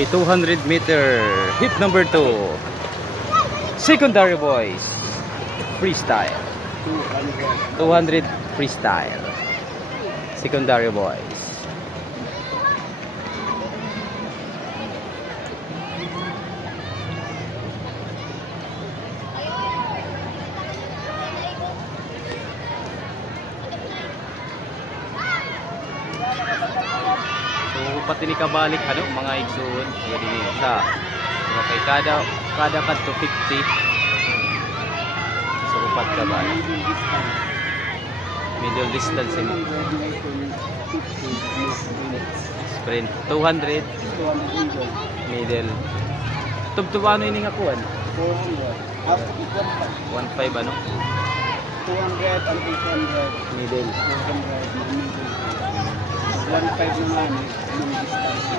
Okay, 200 meter. Hit number 2. Secondary boys. Freestyle. 200 freestyle. Secondary boys. Pati ni kabalik ano mga igsoon yun din sa okay kada kadto 50 so upat kabalik middle distance ini sprint 200 middle tub ano ini nga kuan 15 ano 200 and 800 middle 1.5 naman yung distance.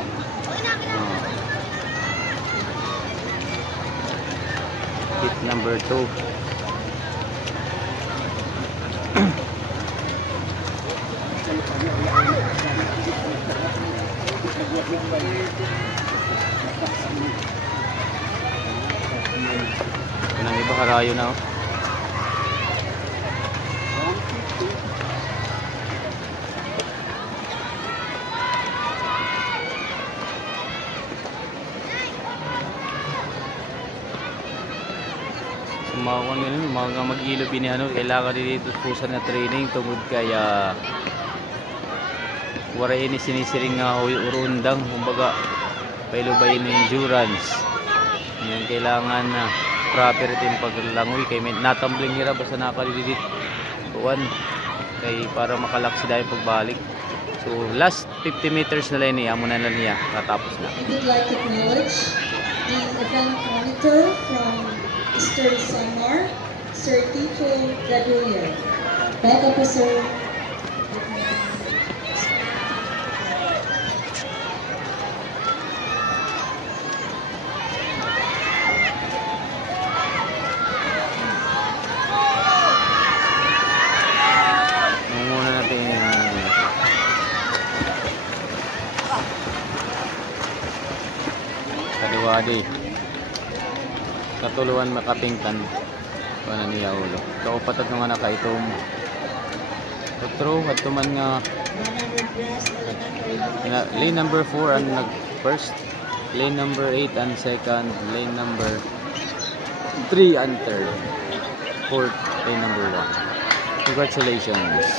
Hit number 2. Kunang iba karayo na oh. Mga mag-ilo ano, kailangan din dito pusan nga training tungod kaya wala ini sinisiring nga urundang kumbaga pailubay ni endurance yung kailangan na proper din paglangoy kay may natambling hirap basta nakalidit tuwan kay para makalaksi dahil pagbalik. So last 50 meters na lang niya muna na niya katapos na. I would like to acknowledge the event monitor from Mr. Samar, Sir Tito Gaduya. Back up, sir. Muna natin kaliwadi katuluan makapingkan na niya ulo kaupatat nga na kaitong tutro at tuman nga lane number 4 ang nag first, lane number 8 and second, lane number 3 and third, fourth lane number 1. Congratulations.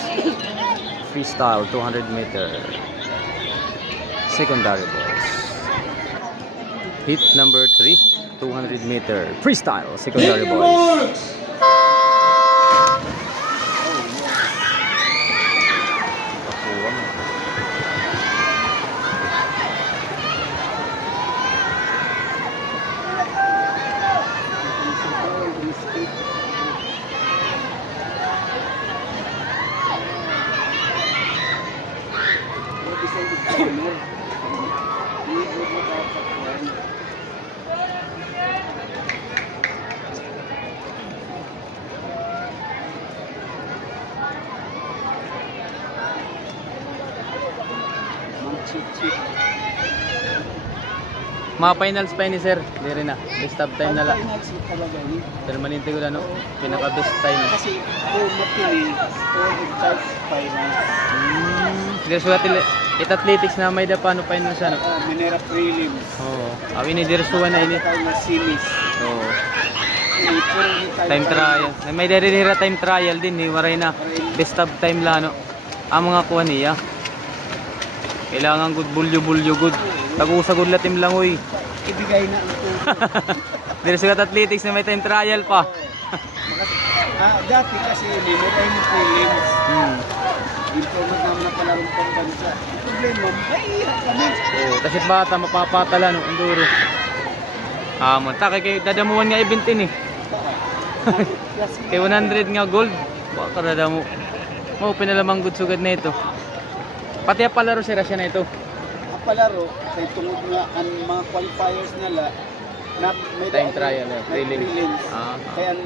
Freestyle 200 meter secondary boys. Hit number 3 200 meter freestyle secondary boys. Mga finals pa ni sir, di rin na. Best of time na lang. Pero maninti ko lang, no? Pinaka best time. Kasi kung mapili, type finals. There's what it athletics na may da paano finals ano? Minera prelims. Oo. Awi ni Dirsuan na ini. Simis. Oo. Time trial. May daririra time trial din ni waray na. Best of time la no. Ang mga kuha niya. Kailangan good bulyo good. Tagusagod latim lang uy. Ibigay na ito. Dirsuan athletics na may time trial pa. Dati kasi limit ay mo prelims. Improvement naman na palarong pambansa. Problema, mahirap kami. Oo, kasi bata mapapatala no, enduro. Monta kay dadamuhan nga event eh. Kay 100 nga gold. Baka dadamu. Mo pinalamang good sugad na ito. Pati palaro si Rasya na ito. Palaro kay tungod nga ang mga qualifiers nila na may Time trial eh, prelims. Kaya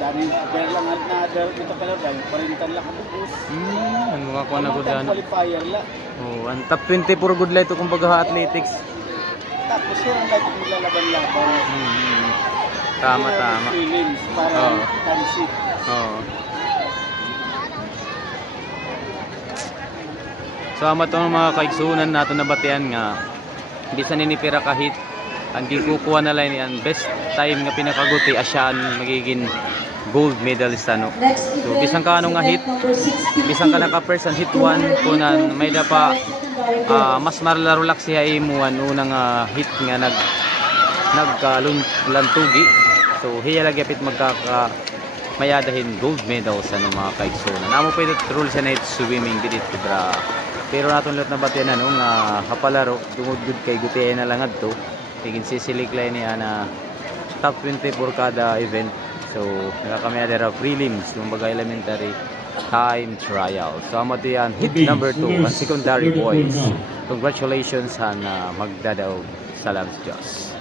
dami lang na dito pala dahil parintan lang kabubus. Ang mga kuha na good ano. Qualifier la. Oh, ang top 24 good light kumbaga athletics. Tapos yun ang lagi nilalaban-laban. Tama, Kaya tama. Prelims para Oo. pansit. Oo. So ama to mga kaigsunan nato na batian nga bisan ninipira kahit ang gikukuha na lang yan best time nga pinakaguti asyan magiging gold medalist ano. Next So event, bisan ka anong nga hit, number 650. bisan ka naka person hit 1 kunan may dapa mas marlaro lak siya imuan unang hit nga naglantugi. So hiya lagi apit magkaka mayadahin gold medal sa mga kaigsunan. Namo pwede rule sa night swimming dito bra. Pero naton lot na batian ano nga kapalaro tungod kay gutiay na lang adto. Tigin sisilik ni ana top 24 kada event. So nakakamaya dera prelims kumbaga elementary time trial. So amo yan hit number 2 ang secondary boys. Congratulations sa magdadaog. Salam sa Diyos.